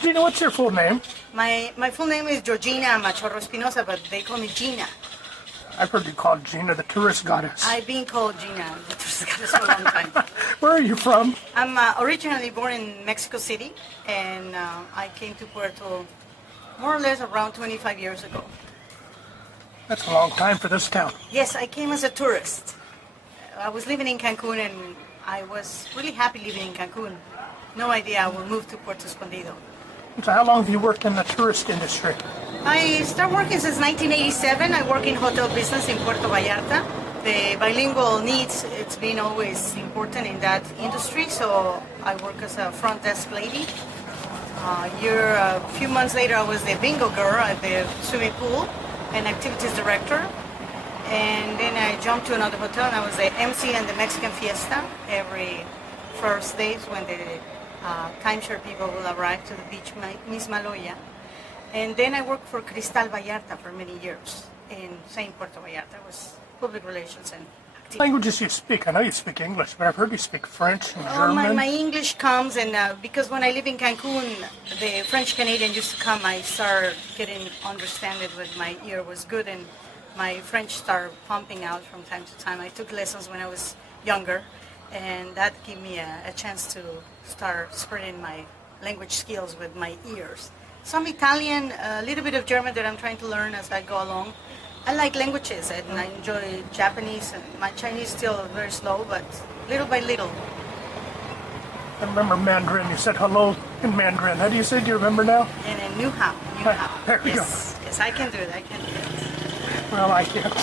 Gina, what's your full name? My full name is Gina Machorro Espinosa, but they call me Gina. I've heard you called Gina the tourist goddess. I've been called Gina the tourist goddess for a long time. Where are you from? I'm originally born in Mexico City, and I came to Puerto more or less around 25 years ago. That's a long time for this town. Yes, I came as a tourist. I was living in Cancun, and I was really happy living in Cancun. No idea I will move to Puerto Escondido. So how long have you worked in the tourist industry? I started working since 1987. I work in hotel business in Puerto Vallarta. The bilingual needs, it's been always important in that industry, so I work as a front desk lady. A few months later, I was the bingo girl at the swimming pool and activities director. And then I jumped to another hotel, and I was the MC and the Mexican Fiesta every first days when the timeshare people will arrive to the beach, Miss Maloya. And then I worked for Cristal Vallarta for many years in St. Puerto Vallarta. It was public relations and activities. Languages you speak? I know you speak English, but I've heard you speak French and German. My English comes, and because when I live in Cancun, the French Canadian used to come, I started getting understanding with my ear was good, and my French started pumping out from time to time. I took lessons when I was younger, and that gave me a chance to start spreading my language skills with my ears. Some Italian, a little bit of German that I'm trying to learn as I go along. I like languages, and I enjoy Japanese, and my Chinese still very slow, but little by little. I remember Mandarin. You said hello in Mandarin. How do you say? Do you remember now? And then New Hao. There we go. Yes, I can do it. Well, I can't.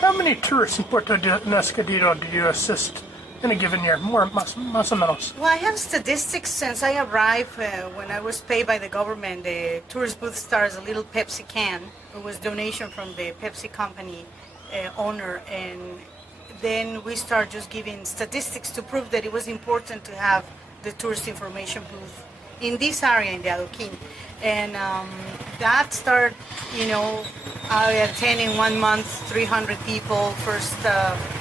How many tourists in Puerto Escondido do you assist in a given year? More, más o menos. Well, I have statistics since I arrived. When I was paid by the government, the tourist booth starts a little Pepsi can. It was donation from the Pepsi company owner, and then we start just giving statistics to prove that it was important to have the tourist information booth in this area in the Adoquín. And that started, I attend in 1 month, 300 people. First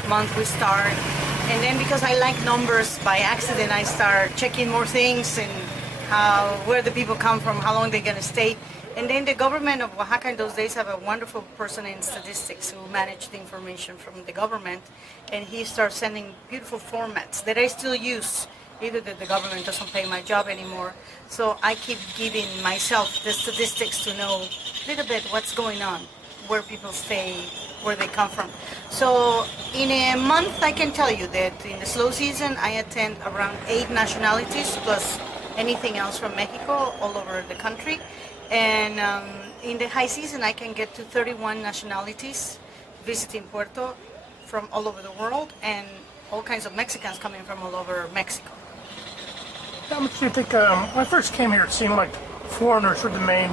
month we start. And then because I like numbers, by accident I start checking more things and where the people come from, how long they're going to stay. And then the government of Oaxaca in those days have a wonderful person in statistics who managed the information from the government. And he starts sending beautiful formats that I still use, either that the government doesn't pay my job anymore. So I keep giving myself the statistics to know a little bit what's going on, where people stay, where they come from. So in a month, I can tell you that in the slow season, I attend around 8 nationalities plus anything else from Mexico all over the country. And in the high season, I can get to 31 nationalities visiting Puerto from all over the world, and all kinds of Mexicans coming from all over Mexico. How much do you think, when I first came here, it seemed like foreigners were the main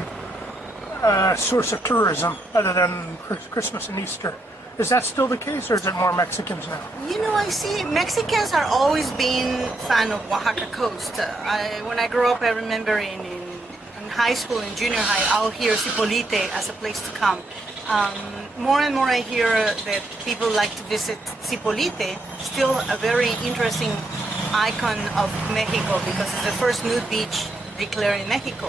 source of tourism, other than Christmas and Easter. Is that still the case, or is it more Mexicans now? I see Mexicans are always been fan of Oaxaca coast. When I grew up, I remember in high school and junior high, I'll hear Cipolite as a place to come. More and more I hear that people like to visit Cipolite, still a very interesting icon of Mexico because it's the first nude beach declared in Mexico.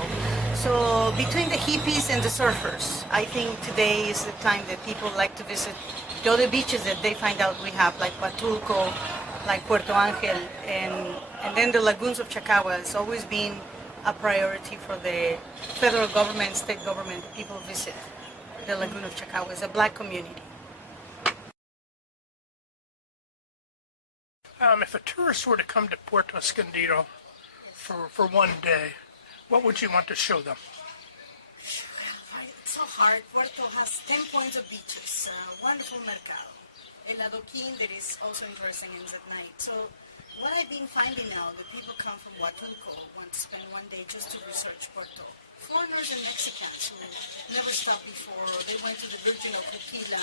So between the hippies and the surfers, I think today is the time that people like to visit the other beaches that they find out we have, like Huatulco, like Puerto Angel, and then the lagoons of Chacagua. It's always been a priority for the federal government, state government. People visit the lagoon of Chacagua. It's a black community. If a tourist were to come to Puerto Escondido for one day, what would you want to show them? It's so hard. Puerto has 10 points of beaches, wonderful mercado. El Adoquín that is also interesting is at night. So what I've been finding now, that people come from Huatulco, want to spend one day just to research Puerto. Foreigners and Mexicans who never stopped before, or they went to the Virgin of Tequila,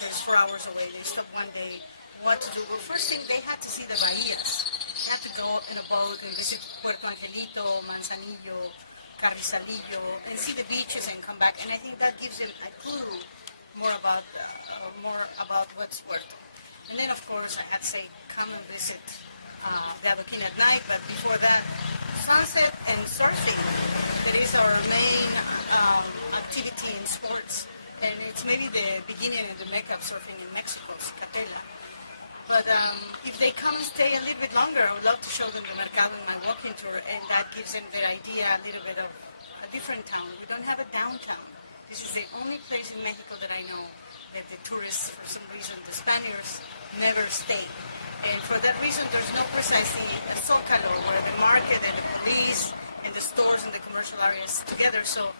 that's 4 hours away, they stopped one day. What to do? Well, first thing, they had to see the bahías. They had to go in a boat and visit Puerto Angelito, Manzanillo, Carrizalillo, and see the beaches and come back. And I think that gives them a clue more about what's Puerto. And then, of course, I had to say, come and visit the Adoquín at night, but before that, sunset and surfing. That is our main activity in sports, and it's maybe the beginning of the mecca of surfing in Mexico, Cicatela. But if they come and stay a little bit longer, I would love to show them the Mercado in my walking tour, and that gives them the idea a little bit of a different town. We don't have a downtown. This is the only place in Mexico that I know that the tourists, for some reason, the Spaniards, never stay. And for that reason, there's no precisely a Zócalo where the market and the police and the stores and the commercial areas together. So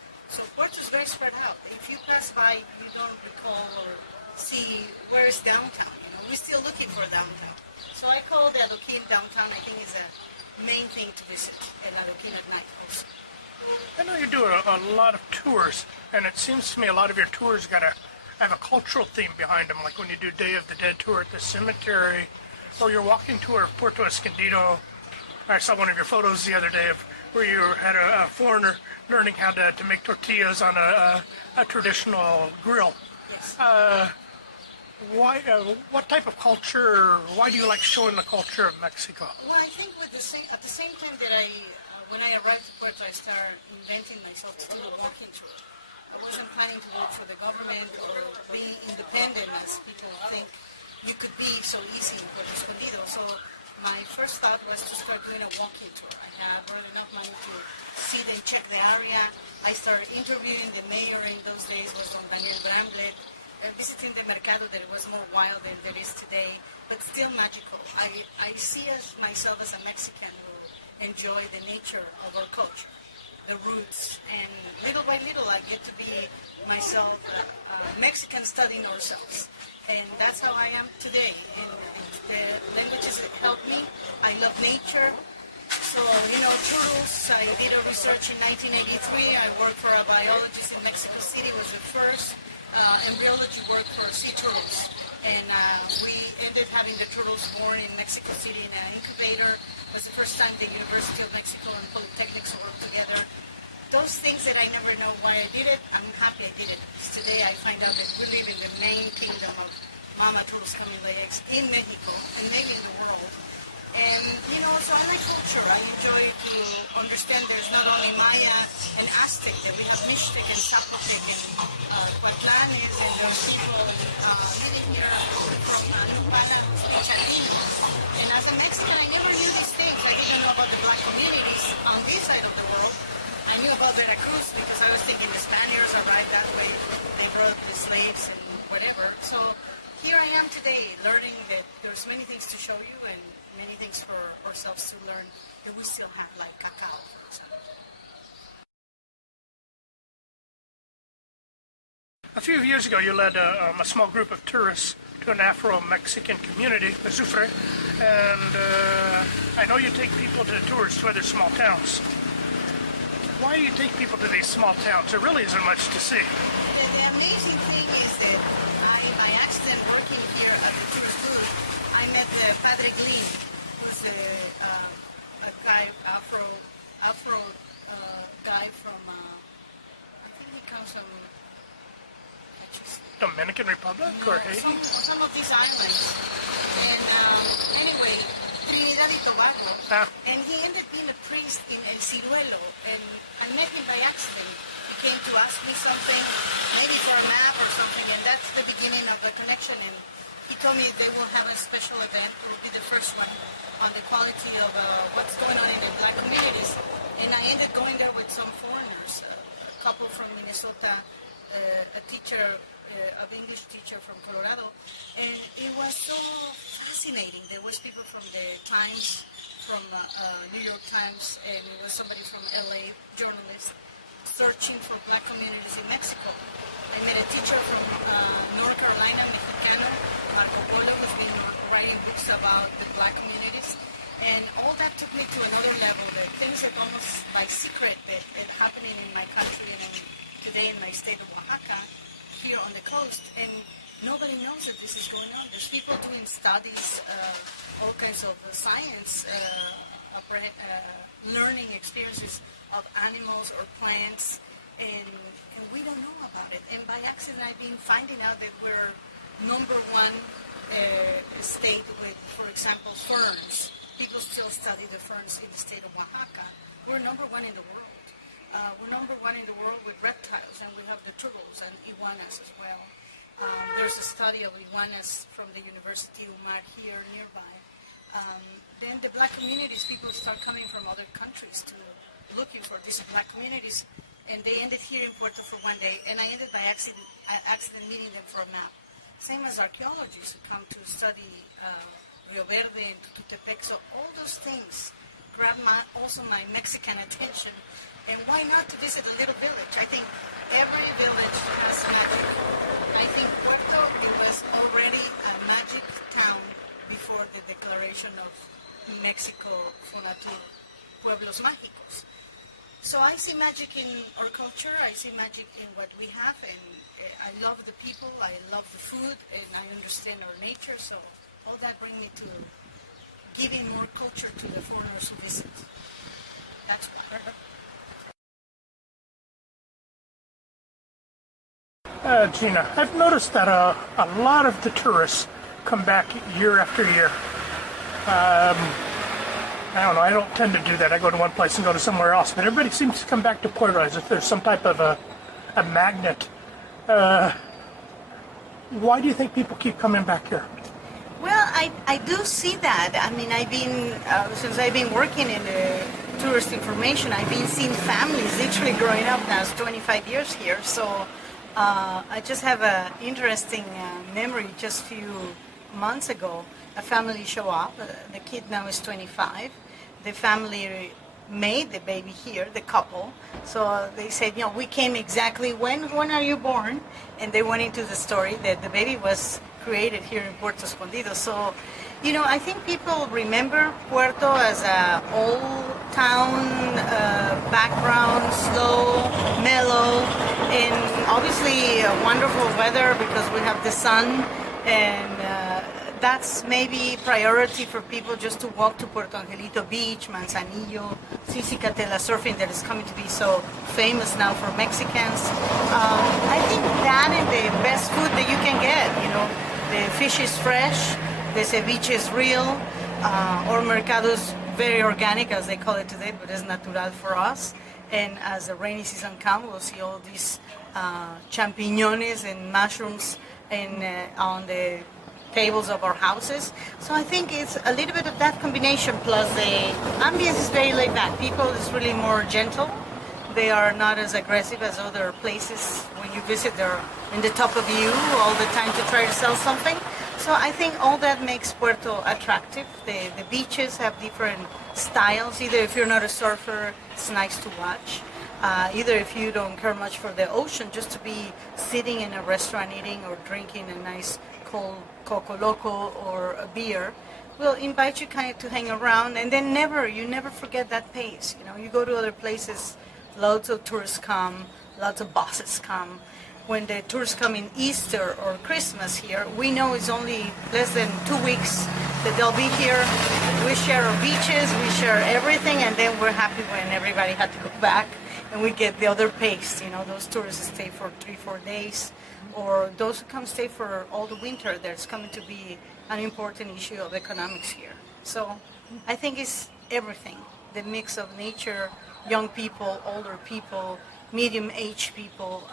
Puerto is very spread out. If you pass by, you don't recall or see where is downtown. You know, we're still looking for downtown. So I call the Adoquín downtown. I think is a main thing to visit in Adoquín at night also. I know you do a lot of tours, and it seems to me a lot of your tours have a cultural theme behind them, like when you do Day of the Dead tour at the cemetery, or your walking tour of Puerto Escondido. I saw one of your photos the other day of where you had a foreigner learning how to make tortillas on a traditional grill. Yes. What type of culture, why do you like showing the culture of Mexico? Well, I think at the same time that when I arrived to Puerto, I started inventing myself to do the walking tour. I wasn't planning to work for the government or being independent as people think you could be so easy in Puerto Escondido. So my first thought was to start doing a walking tour. I had run enough money to see and check the area. I started interviewing the mayor in those days, was Don Daniel Bramblett, visiting the Mercado that was more wild than it is today, but still magical. I see myself as a Mexican who enjoy the nature of our culture, the roots, and little by little I get to be myself Mexican studying ourselves. And that's how I am today. And the languages that help me. I love nature. So, turtles, I did a research in 1983. I worked for a biologist in Mexico City, was the first embryology work for sea turtles. And we ended having the turtles born in Mexico City in an incubator. It was the first time the University of Mexico and Polytechnics worked together. Those things that I never know why I did it, I'm happy I did it. Because today I find out that we live in the main kingdom of mama turtles coming lay eggs in Mexico and maybe in the world. And, so I like culture. I enjoy to understand there's not only Maya and Aztec, that we have Mixtec and Zapotec and Cuatlanes and those people living here from Nupala and Chalino. And as a Mexican, I never knew these things. I didn't know about the black communities on this side of the world. I knew about Veracruz because I was thinking the Spaniards arrived that way. They brought the slaves and whatever. So here I am today learning that there's many things to show you and many things for ourselves to learn that we still have, like cacao, for example. A few years ago, you led a small group of tourists to an Afro-Mexican community, Azufre, and I know you take people to tours to other small towns. Why do you take people to these small towns? There really isn't much to see. The amazing thing is that by accident working here at the tourist booth, I met the Padre Glynn, who's a guy, Afro guy from, I think he comes from Dominican Republic or Haiti? Some of these islands. And anyway, Trinidad and Tobago. And he ended up being a priest in El Ciruelo. And I met him by accident. He came to ask me something, maybe for a map or something, and that's the beginning of the connection. And he told me they will have a special event. It will be the first one on the quality of what's going on in the black communities. And I ended going there with some foreigners, a couple from Minnesota, a teacher, an English teacher from Colorado, and it was so fascinating. There was people from the Times, from New York Times, and it was somebody from LA, journalist, searching for black communities in Mexico. I met a teacher from North Carolina, Mexicana, Marco Polo, who's been writing books about the black communities. And all that took me to another level, that things that almost by secret that happening in my country and today in my state of Oaxaca, here on the coast, and nobody knows that this is going on. There's people doing studies, all kinds of science, learning experiences of animals or plants, and we don't know about it. And by accident, I've been finding out that we're number one state with, for example, ferns. people still study the ferns in the state of Oaxaca. We're number one in the world. We're number one in the world with reptiles, and we have the turtles and iguanas as well. There's a study of iguanas from the University of Umar here nearby. Then the black communities, people start coming from other countries to looking for these black communities, and they ended here in Puerto for one day, and I ended by accident meeting them for a map. Same as archaeologists who come to study Rio Verde and Tututepec, so all those things grab also my Mexican attention. And why not to visit a little village? I think every village has magic. I think Puerto, it was already a magic town before the declaration of Mexico Fonatur, Pueblos Mágicos. So I see magic in our culture, I see magic in what we have, and I love the people, I love the food, and I understand our nature, so all that brings me to giving more culture to the foreigners who visit. That's why. Gina, I've noticed that a lot of the tourists come back year after year. I don't know, I don't tend to do that. I go to one place and go to somewhere else, but everybody seems to come back to Puerto as if there's some type of a magnet. Why do you think people keep coming back here? Well, I do see that. I mean, I've been, since I've been working in the tourist information, I've been seeing families literally growing up now. It's 25 years here, so I just have an interesting memory. Just a few months ago, a family showed up. The kid now is 25. The family made the baby here, the couple. So they said, you know, we came exactly when are you born? And they went into the story that the baby was created here in Puerto Escondido. So, you know, I think people remember Puerto as a old town, background, slow, mellow, and obviously wonderful weather because we have the sun, and that's maybe priority for people just to walk to Puerto Angelito Beach, Manzanillo, Sisicatela surfing that is coming to be so famous now for Mexicans. I think that and the best food that you can get, you know, the fish is fresh, the ceviche is real, our mercado is very organic, as they call it today, but it's natural for us. And as the rainy season comes, we'll see all these champiñones and mushrooms on the tables of our houses. So I think it's a little bit of that combination, plus the ambience is very laid back. People is really more gentle. They are not as aggressive as other places. When you visit, they're in the top of you all the time to try to sell something. So I think all that makes Puerto attractive. The beaches have different styles. Either if you're not a surfer, it's nice to watch. Either if you don't care much for the ocean, just to be sitting in a restaurant eating or drinking a nice cold Coco Loco or a beer, will invite you kind of to hang around, and then you never forget that pace. You know, you go to other places, loads of tourists come, lots of buses come. When the tourists come in Easter or Christmas here, we know it's only less than 2 weeks that they'll be here. We share our beaches, we share everything, and then we're happy when everybody had to go back and we get the other pace. You know, those tourists stay for 3-4 days, or those who come stay for all the winter. There's coming to be an important issue of economics here. So I think it's everything, the mix of nature, young people, older people, medium-aged people,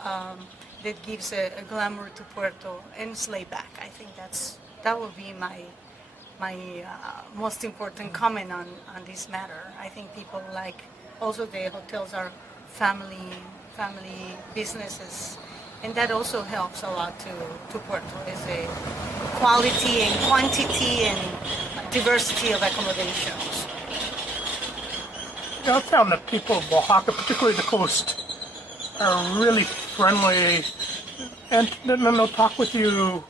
that gives a glamour to Puerto, and it's laid back. I think that would be my most important comment on this matter. I think people like, also the hotels are family businesses, and that also helps a lot to Puerto, is a quality and quantity and diversity of accommodations. You know, I found that people of Oaxaca, particularly the coast, are really friendly, and then they'll talk with you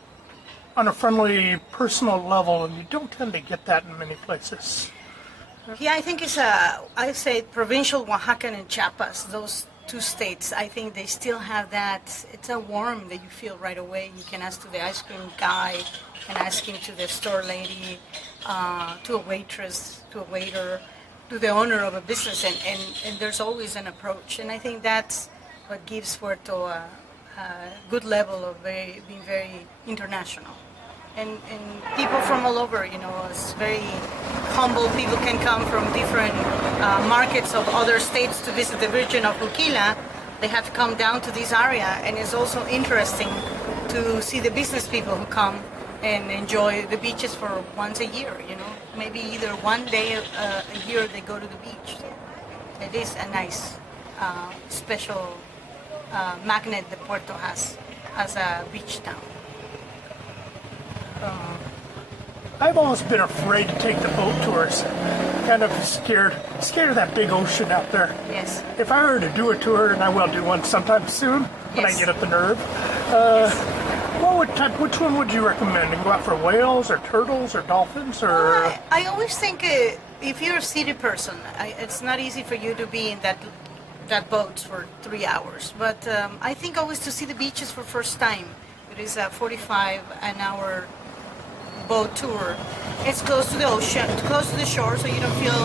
on a friendly, personal level, and you don't tend to get that in many places. Yeah, I think I say provincial Oaxaca and Chiapas, those two states, I think they still have that. It's a warmth that you feel right away. You can ask to the ice cream guy, you can ask him to the store lady, to a waitress, to a waiter, to the owner of a business, and there's always an approach. And I think that's what gives Puerto a good level of being very international. and people from all over, it's very humble. People can come from different markets of other states to visit the region of Juquila. They have to come down to this area, and it's also interesting to see the business people who come and enjoy the beaches for once a year, maybe either one day a year they go to the beach. So it is a nice special magnet that Puerto has as a beach town. I've always been afraid to take the boat tours. Kind of scared of that big ocean out there. Yes. If I were to do a tour, and I will do one sometime soon when I Yes. get up the nerve, which one would you recommend? To go out for whales or turtles or dolphins or? I always think if you're a city person, it's not easy for you to be in that boat for 3 hours. But I think always to see the beaches for first time. It is a 45 an hour boat tour. It's close to the ocean, close to the shore, so you don't feel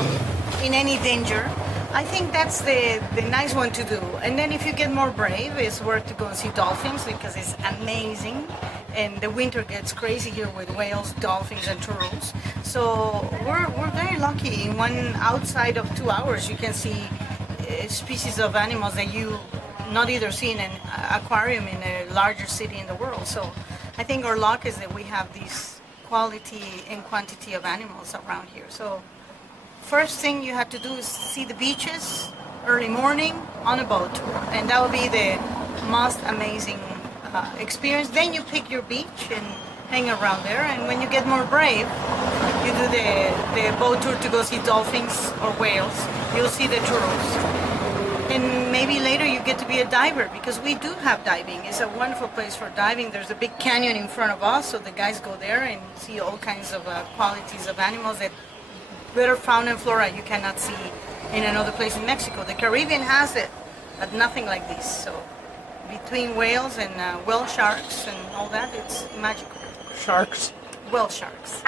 in any danger. I think that's the nice one to do. And then if you get more brave, it's worth to go and see dolphins because it's amazing. And the winter gets crazy here with whales, dolphins, and turtles. So we're very lucky. In one outside of 2 hours, you can see species of animals that you not either see in an aquarium in a larger city in the world. So I think our luck is that we have these quality and quantity of animals around here. So first thing you have to do is see the beaches early morning on a boat tour, and that will be the most amazing experience. Then you pick your beach and hang around there, and when you get more brave, you do the boat tour to go see dolphins or whales. You'll see the turtles. And maybe later you get to be a diver, because we do have diving. It's a wonderful place for diving. There's a big canyon in front of us, so the guys go there and see all kinds of qualities of animals that better fauna and flora you cannot see in another place in Mexico. The Caribbean has it, but nothing like this. So between whales and whale sharks and all that, it's magical. Sharks? Whale sharks.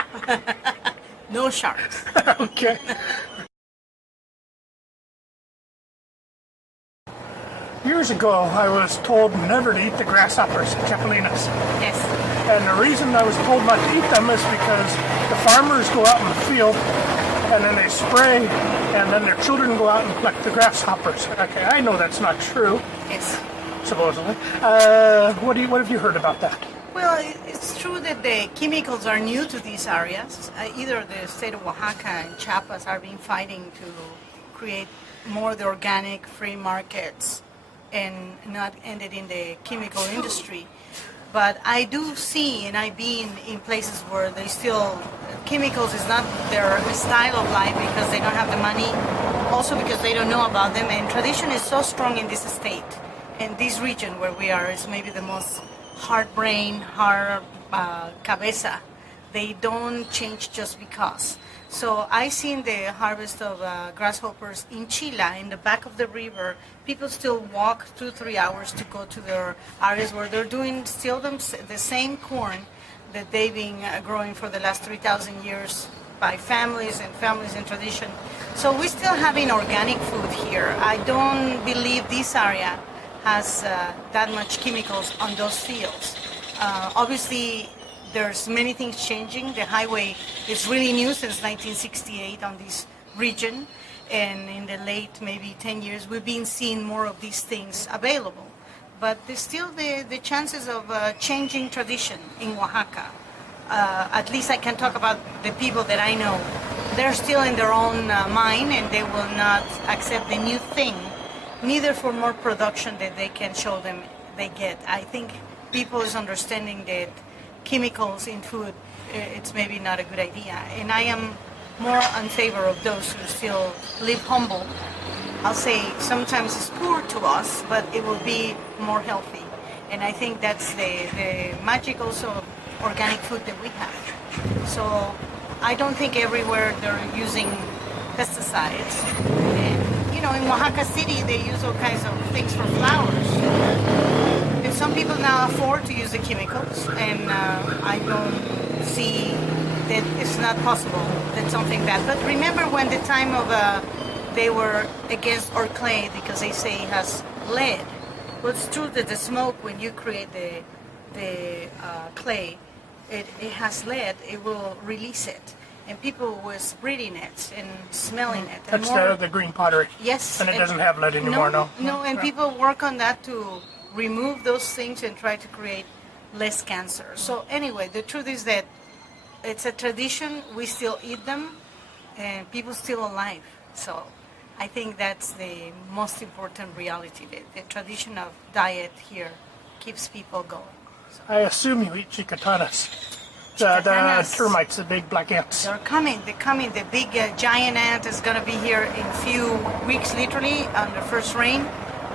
No sharks. Okay. Years ago, I was told never to eat the grasshoppers, chapalinas. Yes. And the reason I was told not to eat them is because the farmers go out in the field and then they spray, and then their children go out and collect the grasshoppers. Okay, I know that's not true, Yes. supposedly. What have you heard about that? Well, it's true that the chemicals are new to these areas. Either the state of Oaxaca and Chiapas are being fighting to create more of the organic free markets and not ended in the chemical industry. But I do see, and I've been in places where they still, chemicals is not their style of life because they don't have the money, also because they don't know about them. And tradition is so strong in this state, and this region where we are is maybe the most hard brain, hard cabeza. They don't change just because. So I seen the harvest of grasshoppers in Chile, in the back of the river. People still walk 2-3 hours to go to their areas where they're doing still the same corn that they've been growing for the last 3,000 years by families and tradition. So we're still having organic food here. I don't believe this area has that much chemicals on those fields. Obviously, there's many things changing. The highway is really new since 1968 on this region, and in the late maybe 10 years we've been seeing more of these things available. But there's still the chances of changing tradition in Oaxaca. At least I can talk about the people that I know. They're still in their own mind, and they will not accept the new thing, neither for more production that they can show them they get. I think people is understanding that chemicals in food, it's maybe not a good idea. And I am more in favor of those who still live humble. I'll say sometimes it's poor to us, but it will be more healthy. And I think that's the magic also of organic food that we have. So I don't think everywhere they're using pesticides. And, in Oaxaca City, they use all kinds of things for flowers. And some people now afford to use the chemicals, and I don't see that it's not possible that something bad. But remember when the time of they were against our clay because they say it has lead. Well, it's true that the smoke, when you create the clay, it has lead, it will release it. And people was breathing it and smelling it. And That's the green pottery. Yes. And it doesn't have lead anymore, no? No, and people work on that to remove those things and try to create less cancer. So anyway, the truth is that it's a tradition, we still eat them, and people still alive. So I think that's the most important reality. The tradition of diet here keeps people going. So. I assume you eat chicatanas. The Chicatanas. termites, the big black ants. They're coming. The big giant ant is going to be here in a few weeks, literally, on the first rain.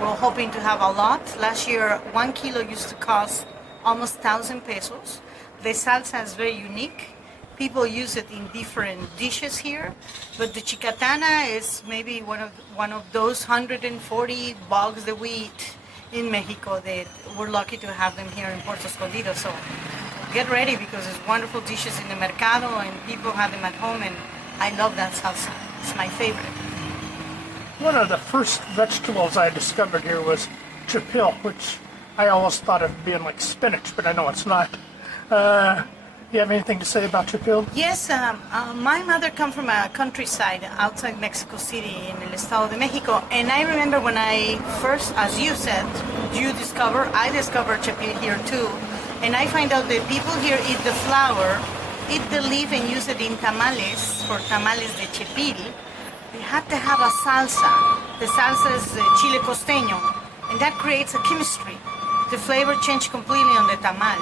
We're hoping to have a lot. Last year, 1 kilo used to cost almost 1,000 pesos. The salsa is very unique. People use it in different dishes here, but the chicatana is maybe one of those 140 bugs that we eat in Mexico. That we're lucky to have them here in Puerto Escondido. So get ready, because there's wonderful dishes in the mercado and people have them at home, and I love that salsa. It's my favorite. One of the first vegetables I discovered here was chipil, which I always thought of being like spinach, but I know it's not. You have anything to say about chipil? Yes, my mother come from a countryside outside Mexico City in el Estado de Mexico, and I remember when I first, as you said, I discovered chipil here too, and I find out that people here eat the flour, eat the leaf and use it in tamales, for tamales de chipil. They have to have a salsa. The salsa is chile costeño, and that creates a chemistry. The flavor changes completely on the tamal.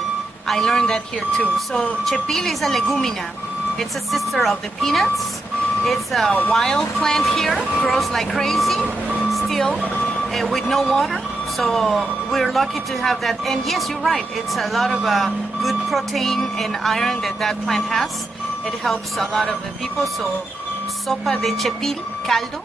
I learned that here too. So chipil is a legumina. It's a sister of the peanuts. It's a wild plant here, grows like crazy, still with no water. So we're lucky to have that. And yes, you're right. It's a lot of good protein and iron that plant has. It helps a lot of the people. So sopa de chipil, caldo.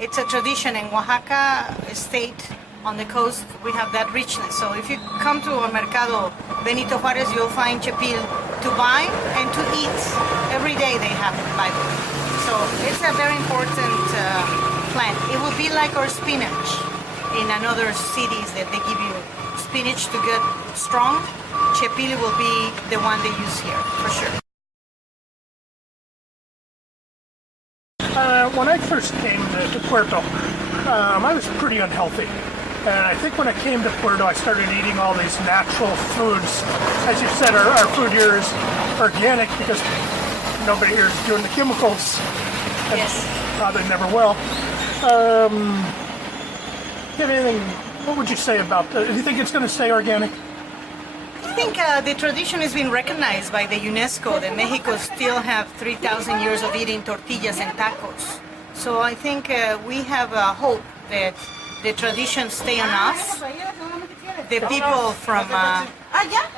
It's a tradition in Oaxaca state. On the coast, we have that richness. So if you come to a mercado Benito Juarez, you'll find chipil to buy and to eat. Every day they have it, by the way. So it's a very important plant. It will be like our spinach in another cities that they give you spinach to get strong. Chipil will be the one they use here, for sure. When I first came to Puerto, I was pretty unhealthy. And I think when I came to Puerto, I started eating all these natural foods. As you said, our food here is organic because nobody here is doing the chemicals. And Yes. probably never will. You have anything, what would you say about that? Do you think it's going to stay organic? I think the tradition has been recognized by the UNESCO that Mexico still have 3,000 years of eating tortillas and tacos. So I think we have a hope that the tradition stay on us. The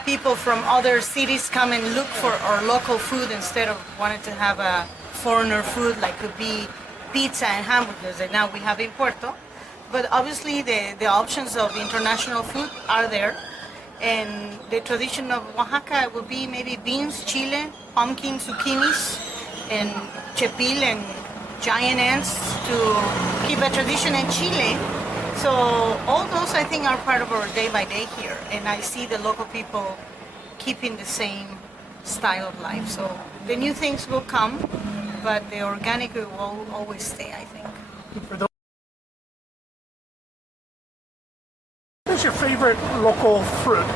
people from other cities come and look for our local food instead of wanting to have a foreigner food like could be pizza and hamburgers that now we have in Puerto. But obviously the options of international food are there. And the tradition of Oaxaca will be maybe beans, chile, pumpkin, zucchinis, and chipil and giant ants to keep a tradition in Chile. So all those I think are part of our day by day here, and I see the local people keeping the same style of life. So the new things will come, but the organic will always stay, I think. What is your favorite local fruit?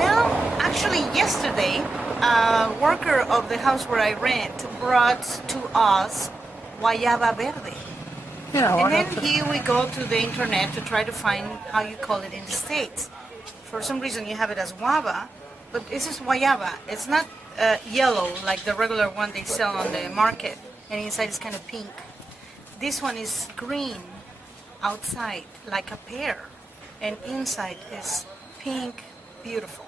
Well, actually yesterday, a worker of the house where I rent brought to us guayaba verde. Yeah, And then here we go to the internet to try to find how you call it in the States. For some reason you have it as guava, but this is guayaba. It's not yellow like the regular one they sell on the market, and inside is kind of pink. This one is green outside, like a pear, and inside is pink, beautiful.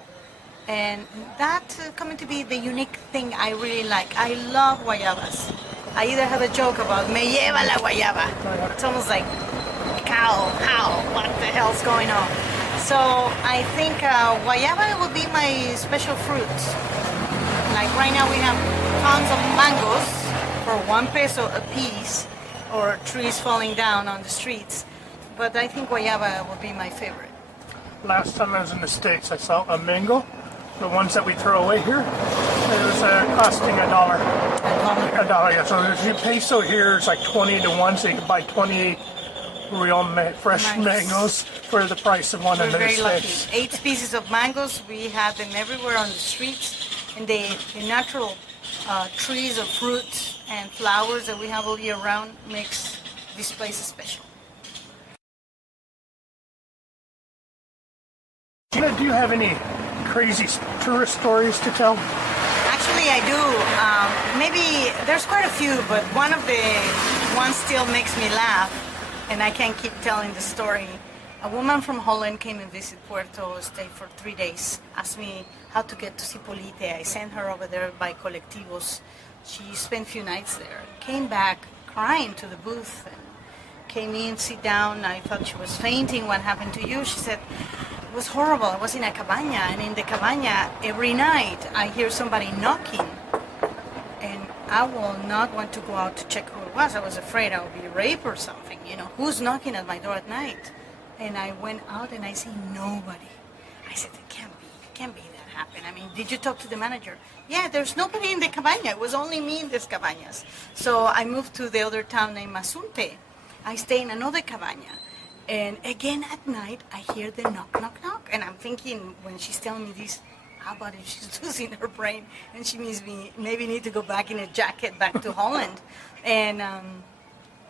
And that coming to be the unique thing I really like. I love guayabas. I either have a joke about me lleva la guayaba. It's almost like cow, how, what the hell's going on? So I think guayaba will be my special fruit. Like right now we have tons of mangoes for 1 peso a piece, or trees falling down on the streets. But I think guayaba will be my favorite. Last time I was in the States, I saw a mango the ones that we throw away here, it was costing $1. $1, yeah. So the peso here is like 20 to 1, so you can buy 28 real fresh mangoes for the price of one in the We're very lucky. States. 8 species of mangoes. We have them everywhere on the streets, and the natural trees of fruits and flowers that we have all year round makes this place special. Gina, do you have any crazy tourist stories to tell? Actually, I do. Maybe there's quite a few, but one of the ones still makes me laugh, and I can't keep telling the story. A woman from Holland came and visited Puerto, stayed for 3 days, asked me how to get to Cipolite. I sent her over there by colectivos. She spent a few nights there, came back crying to the booth, and came in, sit down. I thought she was fainting. What happened to you? She said, it was horrible. I was in a cabana, and in the cabana, every night, I hear somebody knocking, and I will not want to go out to check who it was. I was afraid I would be raped or something. You know, who's knocking at my door at night? And I went out, and I see nobody. I said, it can't be that happened. I mean, did you talk to the manager? Yeah, there's nobody in the cabana. It was only me in this cabañas. So I moved to the other town named Mazunte. I stay in another cabana. And again at night, I hear the knock, knock, knock. And I'm thinking, when she's telling me this, how about if she's losing her brain and she means me maybe need to go back in a jacket back to Holland? And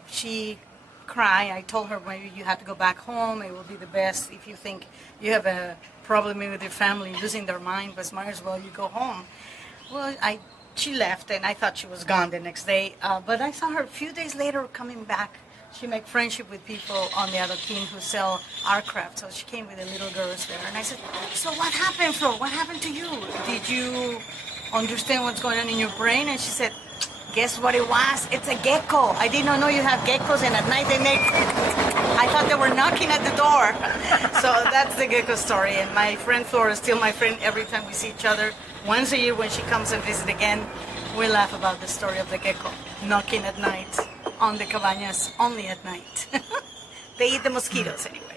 she cried. I told her, maybe you have to go back home. It will be the best if you think you have a problem with your family losing their mind, but might as well you go home. Well, she left, and I thought she was gone the next day. But I saw her a few days later coming back. She made friendship with people on the Adoquín who sell art craft. So she came with the little girls there. And I said, so what happened, Flo? What happened to you? Did you understand what's going on in your brain? And she said, guess what it was? It's a gecko. I did not know you have geckos, and at night they make... I thought they were knocking at the door. So that's the gecko story. And my friend Flora is still my friend every time we see each other. Once a year when she comes and visits again, we laugh about the story of the gecko knocking at night on the cabañas only at night. They eat the mosquitoes anyway.